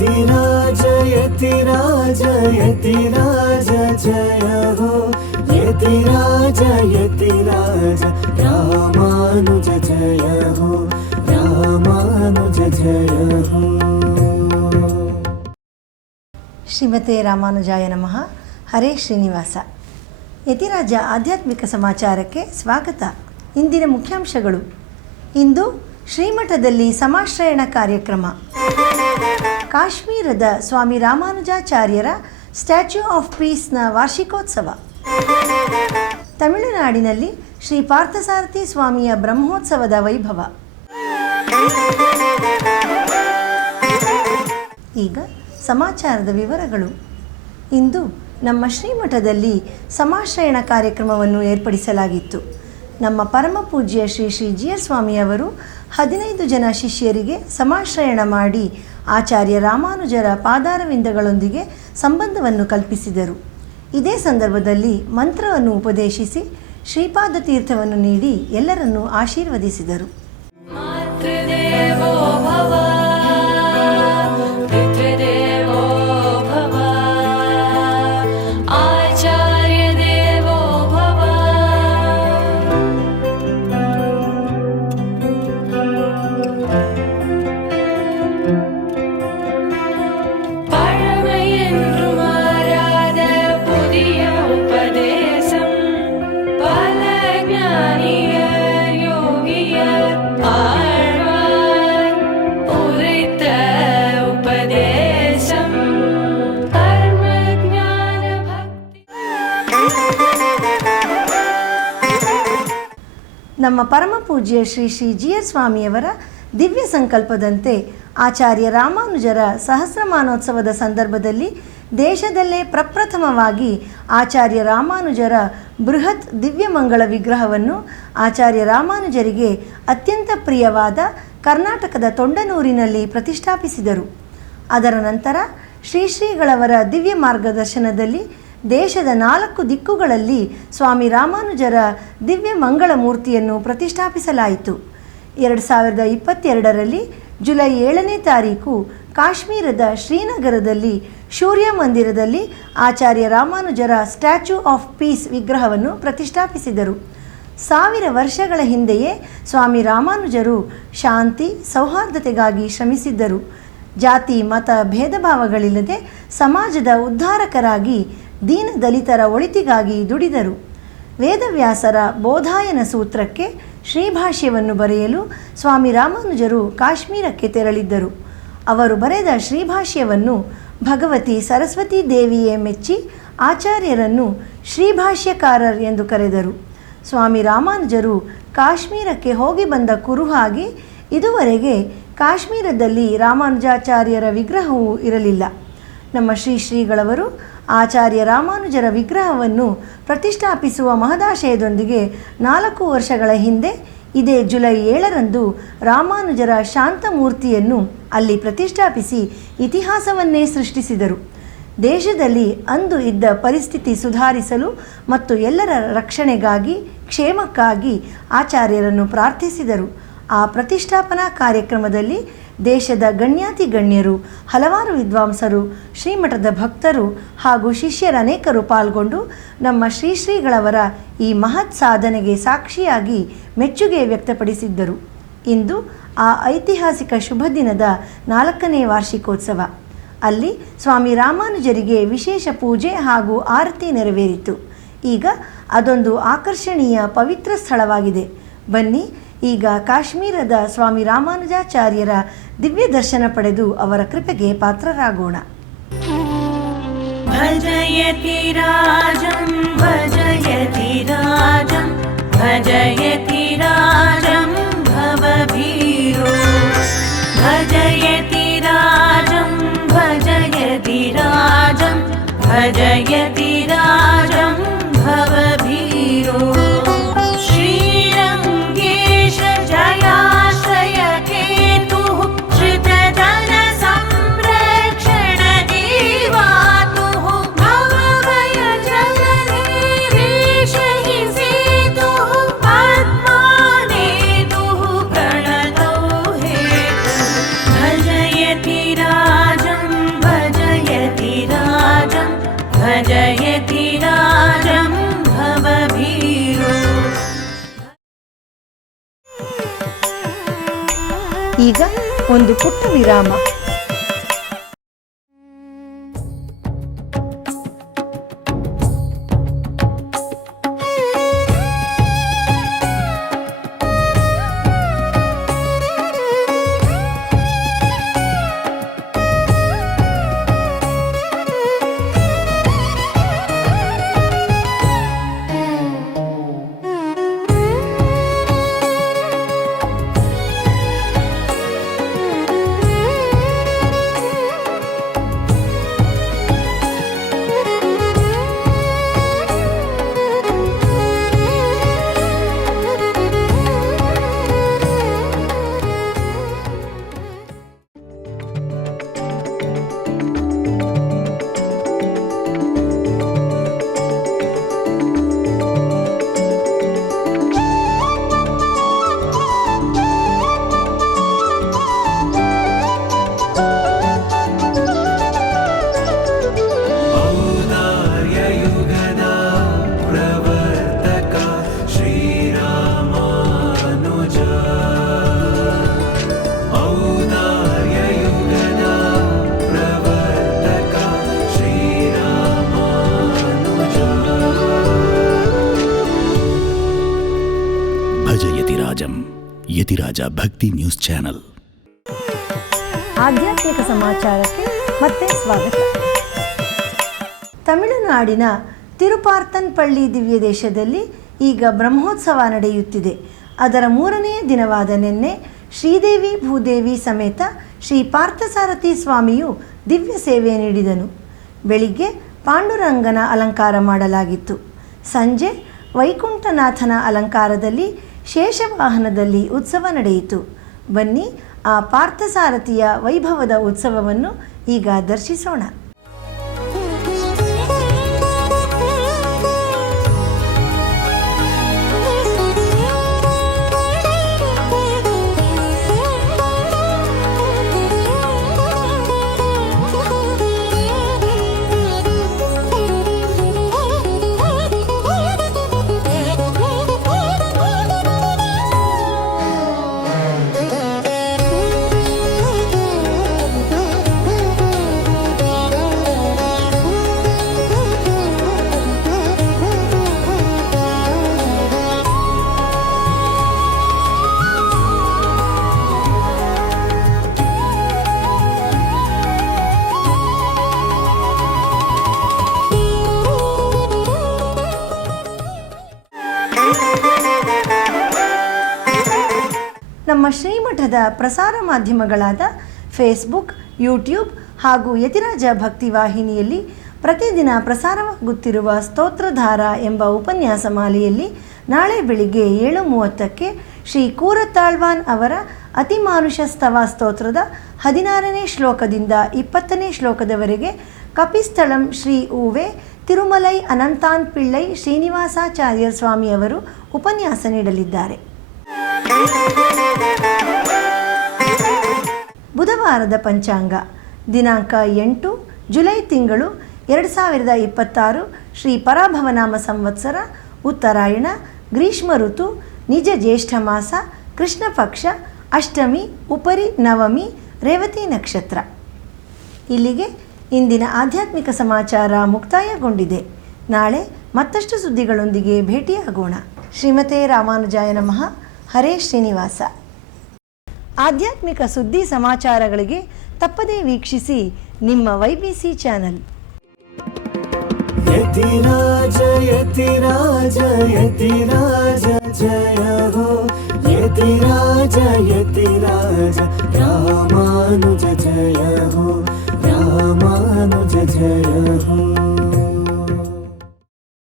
यतिराज यतिराज यतिराज जय हो यतिराज यतिराज रामानुज जय हो रामानुज जय हो। ಶ್ರೀಮತೆ ರಾಮಾನುಜಾಯ ನಮಃ. ಹರೇ ಶ್ರೀನಿವಾಸ. ಯತಿರಾಜ ಆಧ್ಯಾತ್ಮಿಕ ಸಮಾಚಾರಕ್ಕೆ ಸ್ವಾಗತ. ಇಂದಿನ ಮುಖ್ಯಾಂಶಗಳು. ಇಂದು ಶ್ರೀಮಠದಲ್ಲಿ ಸಮಾಶ್ರಯಣ ಕಾರ್ಯಕ್ರಮ. ಕಾಶ್ಮೀರದ ಸ್ವಾಮಿ ರಾಮಾನುಜಾಚಾರ್ಯರ ಸ್ಟ್ಯಾಚ್ಯೂ ಆಫ್ ಪೀಸ್ನ ವಾರ್ಷಿಕೋತ್ಸವ. ತಮಿಳುನಾಡಿನಲ್ಲಿ ಶ್ರೀ ಪಾರ್ಥಸಾರಥಿ ಸ್ವಾಮಿಯ ಬ್ರಹ್ಮೋತ್ಸವದ ವೈಭವ. ಈಗ ಸಮಾಚಾರದ ವಿವರಗಳು. ಇಂದು ನಮ್ಮ ಶ್ರೀಮಠದಲ್ಲಿ ಸಮಾಶ್ರಯಣ ಕಾರ್ಯಕ್ರಮವನ್ನು ಏರ್ಪಡಿಸಲಾಗಿತ್ತು. ನಮ್ಮ ಪರಮ ಪೂಜ್ಯ ಶ್ರೀ ಶ್ರೀ ಜಿಯರ್ ಸ್ವಾಮಿಯವರು 15 ಜನ ಶಿಷ್ಯರಿಗೆ ಸಮಾಶ್ರಯಣ ಮಾಡಿ ಆಚಾರ್ಯ ರಾಮಾನುಜರ ಪಾದಾರವಿಂದಗಳೊಂದಿಗೆ ಸಂಬಂಧವನ್ನು ಕಲ್ಪಿಸಿದರು. ಇದೇ ಸಂದರ್ಭದಲ್ಲಿ ಮಂತ್ರವನ್ನು ಉಪದೇಶಿಸಿ ಶ್ರೀಪಾದ ತೀರ್ಥವನ್ನು ನೀಡಿ ಎಲ್ಲರನ್ನೂ ಆಶೀರ್ವದಿಸಿದರು. ನಮ್ಮ ಪರಮ ಪೂಜ್ಯ ಶ್ರೀ ಶ್ರೀ ಜಿಯರ್ ಸ್ವಾಮಿಯವರ ದಿವ್ಯ ಸಂಕಲ್ಪದಂತೆ ಆಚಾರ್ಯ ರಾಮಾನುಜರ ಸಹಸ್ರಮಾನೋತ್ಸವದ ಸಂದರ್ಭದಲ್ಲಿ ದೇಶದಲ್ಲೇ ಪ್ರಪ್ರಥಮವಾಗಿ ಆಚಾರ್ಯ ರಾಮಾನುಜರ ಬೃಹತ್ ದಿವ್ಯಮಂಗಳ ವಿಗ್ರಹವನ್ನು ಆಚಾರ್ಯ ರಾಮಾನುಜರಿಗೆ ಅತ್ಯಂತ ಪ್ರಿಯವಾದ ಕರ್ನಾಟಕದ ತೊಂಡನೂರಿನಲ್ಲಿ ಪ್ರತಿಷ್ಠಾಪಿಸಿದರು. ಅದರ ನಂತರ ಶ್ರೀ ಶ್ರೀಗಳವರ ದಿವ್ಯ ಮಾರ್ಗದರ್ಶನದಲ್ಲಿ ದೇಶದ 4 ದಿಕ್ಕುಗಳಲ್ಲಿ ಸ್ವಾಮಿ ರಾಮಾನುಜರ ದಿವ್ಯ ಮಂಗಳ ಮೂರ್ತಿಯನ್ನು ಪ್ರತಿಷ್ಠಾಪಿಸಲಾಯಿತು. 2022ರಲ್ಲಿ ಜುಲೈ 7ನೇ ತಾರೀಕು ಕಾಶ್ಮೀರದ ಶ್ರೀನಗರದಲ್ಲಿ ಶೌರ್ಯ ಮಂದಿರದಲ್ಲಿ ಆಚಾರ್ಯ ರಾಮಾನುಜರ ಸ್ಟ್ಯಾಚ್ಯೂ ಆಫ್ ಪೀಸ್ ವಿಗ್ರಹವನ್ನು ಪ್ರತಿಷ್ಠಾಪಿಸಿದರು. 1000 ವರ್ಷಗಳ ಹಿಂದೆಯೇ ಸ್ವಾಮಿ ರಾಮಾನುಜರು ಶಾಂತಿ ಸೌಹಾರ್ದತೆಗಾಗಿ ಶ್ರಮಿಸಿದ್ದರು. ಜಾತಿ ಮತ ಭೇದ ಭಾವಗಳಿಲ್ಲದೆ ಸಮಾಜದ ಉದ್ಧಾರಕರಾಗಿ ದೀನ ದಲಿತರ ಒಳಿತಿಗಾಗಿ ದುಡಿದರು. ವೇದವ್ಯಾಸರ ಬೋಧಾಯನ ಸೂತ್ರಕ್ಕೆ ಶ್ರೀಭಾಷ್ಯವನ್ನು ಬರೆಯಲು ಸ್ವಾಮಿ ರಾಮಾನುಜರು ಕಾಶ್ಮೀರಕ್ಕೆ ತೆರಳಿದ್ದರು. ಅವರು ಬರೆದ ಶ್ರೀಭಾಷ್ಯವನ್ನು ಭಗವತಿ ಸರಸ್ವತಿ ದೇವಿಯೇ ಮೆಚ್ಚಿ ಆಚಾರ್ಯರನ್ನು ಶ್ರೀಭಾಷ್ಯಕಾರರ್ ಎಂದು ಕರೆದರು. ಸ್ವಾಮಿ ರಾಮಾನುಜರು ಕಾಶ್ಮೀರಕ್ಕೆ ಹೋಗಿ ಬಂದ ಕುರುಹಾಗಿ ಇದುವರೆಗೆ ಕಾಶ್ಮೀರದಲ್ಲಿ ರಾಮಾನುಜಾಚಾರ್ಯರ ವಿಗ್ರಹವೂ ಇರಲಿಲ್ಲ. ನಮ್ಮ ಶ್ರೀ ಶ್ರೀಗಳವರು ಆಚಾರ್ಯ ರಾಮಾನುಜರ ವಿಗ್ರಹವನ್ನು ಪ್ರತಿಷ್ಠಾಪಿಸುವ ಮಹದಾಶಯದೊಂದಿಗೆ 4 ವರ್ಷಗಳ ಹಿಂದೆ ಇದೇ ಜುಲೈ 7ರಂದು ರಾಮಾನುಜರ ಶಾಂತಮೂರ್ತಿಯನ್ನು ಅಲ್ಲಿ ಪ್ರತಿಷ್ಠಾಪಿಸಿ ಇತಿಹಾಸವನ್ನೇ ಸೃಷ್ಟಿಸಿದರು. ದೇಶದಲ್ಲಿ ಅಂದು ಇದ್ದ ಪರಿಸ್ಥಿತಿ ಸುಧಾರಿಸಲು ಮತ್ತು ಎಲ್ಲರ ರಕ್ಷಣೆಗಾಗಿ ಕ್ಷೇಮಕ್ಕಾಗಿ ಆಚಾರ್ಯರನ್ನು ಪ್ರಾರ್ಥಿಸಿದರು. ಆ ಪ್ರತಿಷ್ಠಾಪನಾ ಕಾರ್ಯಕ್ರಮದಲ್ಲಿ ದೇಶದ ಗಣ್ಯಾತಿ ಗಣ್ಯರು, ಹಲವಾರು ವಿದ್ವಾಂಸರು, ಶ್ರೀಮಠದ ಭಕ್ತರು ಹಾಗೂ ಶಿಷ್ಯರನೇಕರು ಪಾಲ್ಗೊಂಡು ನಮ್ಮ ಶ್ರೀ ಶ್ರೀಗಳವರ ಈ ಮಹತ್ ಸಾಧನೆಗೆ ಸಾಕ್ಷಿಯಾಗಿ ಮೆಚ್ಚುಗೆ ವ್ಯಕ್ತಪಡಿಸಿದ್ದರು. ಇಂದು ಆ ಐತಿಹಾಸಿಕ ಶುಭ ದಿನದ 4ನೇ ವಾರ್ಷಿಕೋತ್ಸವ. ಅಲ್ಲಿ ಸ್ವಾಮಿ ರಾಮಾನುಜರಿಗೆ ವಿಶೇಷ ಪೂಜೆ ಹಾಗೂ ಆರತಿ ನೆರವೇರಿತು. ಈಗ ಅದೊಂದು ಆಕರ್ಷಣೀಯ ಪವಿತ್ರ ಸ್ಥಳವಾಗಿದೆ. ಬನ್ನಿ ಈಗ ಕಾಶ್ಮೀರದ ಸ್ವಾಮಿ ರಾಮಾನುಜಾಚಾರ್ಯರ ದಿವ್ಯ ದರ್ಶನ ಪಡೆದು ಅವರ ಕೃಪೆಗೆ ಪಾತ್ರರಾಗೋಣ. ಭಜಯತಿ ರಾಜಂ ಭಜಯತಿ ರಾಜಂ ಭಜಯತಿ ರಾಜಂ ಭವಭೀರೋ ಭಜಯತಿ ರಾಜಂ ಭಜಯತಿ ರಾಜಂ ಭಜಯತಿ ರಾಜಂ ಭವಭೀರೋ राजं ಒಂದು ಪುಟ್ಟ ವಿರಾಮ. ಯತಿರಾಜ ಭಕ್ತಿ ನ್ಯೂಸ್ ಚಾನೆಲ್. ಆಧ್ಯಾತ್ಮಿಕ ಸಮಾಚಾರಕ್ಕೆ ಮತ್ತೆ ಸ್ವಾಗತ. ತಮಿಳುನಾಡಿನ ತಿರುಪಾರ್ಥನ್ಪಳ್ಳಿ ದಿವ್ಯ ದೇಶದಲ್ಲಿ ಈಗ ಬ್ರಹ್ಮೋತ್ಸವ ನಡೆಯುತ್ತಿದೆ. ಅದರ 3ನೇ ದಿನವಾದ ನಿನ್ನೆ ಶ್ರೀದೇವಿ ಭೂದೇವಿ ಸಮೇತ ಶ್ರೀ ಪಾರ್ಥಸಾರಥಿ ಸ್ವಾಮಿಯು ದಿವ್ಯ ಸೇವೆ ನೀಡಿದನು. ಬೆಳಿಗ್ಗೆ ಪಾಂಡುರಂಗನ ಅಲಂಕಾರ ಮಾಡಲಾಗಿತ್ತು. ಸಂಜೆ ವೈಕುಂಠನಾಥನ ಅಲಂಕಾರದಲ್ಲಿ ಶೇಷವಾಹನದಲ್ಲಿ ಉತ್ಸವ ನಡೆಯಿತು. ಬನ್ನಿ ಆ ಪಾರ್ಥಸಾರಥಿಯ ವೈಭವದ ಉತ್ಸವವನ್ನು ಈಗ ದರ್ಶಿಸೋಣ. ನಮ್ಮ ಶ್ರೀಮಠದ ಪ್ರಸಾರ ಮಾಧ್ಯಮಗಳಾದ ಫೇಸ್ಬುಕ್, ಯೂಟ್ಯೂಬ್ ಹಾಗೂ ಯತಿರಾಜ ಭಕ್ತಿ ವಾಹಿನಿಯಲ್ಲಿ ಪ್ರತಿದಿನ ಪ್ರಸಾರವಾಗುತ್ತಿರುವ ಸ್ತೋತ್ರಧಾರ ಎಂಬ ಉಪನ್ಯಾಸ ಮಾಲೆಯಲ್ಲಿ ನಾಳೆ ಬೆಳಿಗ್ಗೆ 7:30ಕ್ಕೆ ಶ್ರೀ ಕೂರತಾಳ್ವಾನ್ ಅವರ ಅತಿಮಾನುಷ ಸ್ತವ ಸ್ತೋತ್ರದ 16ನೇ ಶ್ಲೋಕದಿಂದ 20ನೇ ಶ್ಲೋಕದವರೆಗೆ ಕಪಿಸ್ಥಳಂ ಶ್ರೀ ಉವೆ ತಿರುಮಲೈ ಅನಂತಾನ್ ಪಿಳ್ಳೈ ಶ್ರೀನಿವಾಸಾಚಾರ್ಯ ಸ್ವಾಮಿ ಅವರು ಉಪನ್ಯಾಸ ನೀಡಲಿದ್ದಾರೆ. ಬುಧವಾರದ ಪಂಚಾಂಗ ದಿನಾಂಕ 8 ಜುಲೈ ತಿಂಗಳು 2026 ಶ್ರೀ ಪರಾಭವನಾಮ ಸಂವತ್ಸರ ಉತ್ತರಾಯಣ ಗ್ರೀಷ್ಮ ಋತು ನಿಜ ಜ್ಯೇಷ್ಠ ಮಾಸ ಕೃಷ್ಣ ಪಕ್ಷ ಅಷ್ಟಮಿ ಉಪರಿ ನವಮಿ ರೇವತಿ ನಕ್ಷತ್ರ. ಇಲ್ಲಿಗೆ ಇಂದಿನ ಆಧ್ಯಾತ್ಮಿಕ ಸಮಾಚಾರ ಮುಕ್ತಾಯಗೊಂಡಿದೆ. ನಾಳೆ ಮತ್ತಷ್ಟು ಸುದ್ದಿಗಳೊಂದಿಗೆ ಭೇಟಿಯಾಗೋಣ. ಶ್ರೀಮತೆ ರಾಮಾನುಜಾಯ ನಮಃ. ಹರೇ ಶ್ರೀನಿವಾಸ. ಆಧ್ಯಾತ್ಮಿಕ ಸುದ್ದಿ ಸಮಾಚಾರಗಳಿಗೆ ತಪ್ಪದೇ ವೀಕ್ಷಿಸಿ ನಿಮ್ಮ YBC ಚಾನಲ್. ಯತಿರಾಜ ಯತಿರಾಜ ಯತಿರಾಜ ಜಯ ಹೋ ಯತಿರಾಜ ಯತಿರಾಜ ರಾಮಾನುಜ ಜಯ ಹೋ ರಾಮಾನುಜ ಜಯ ಹೋ.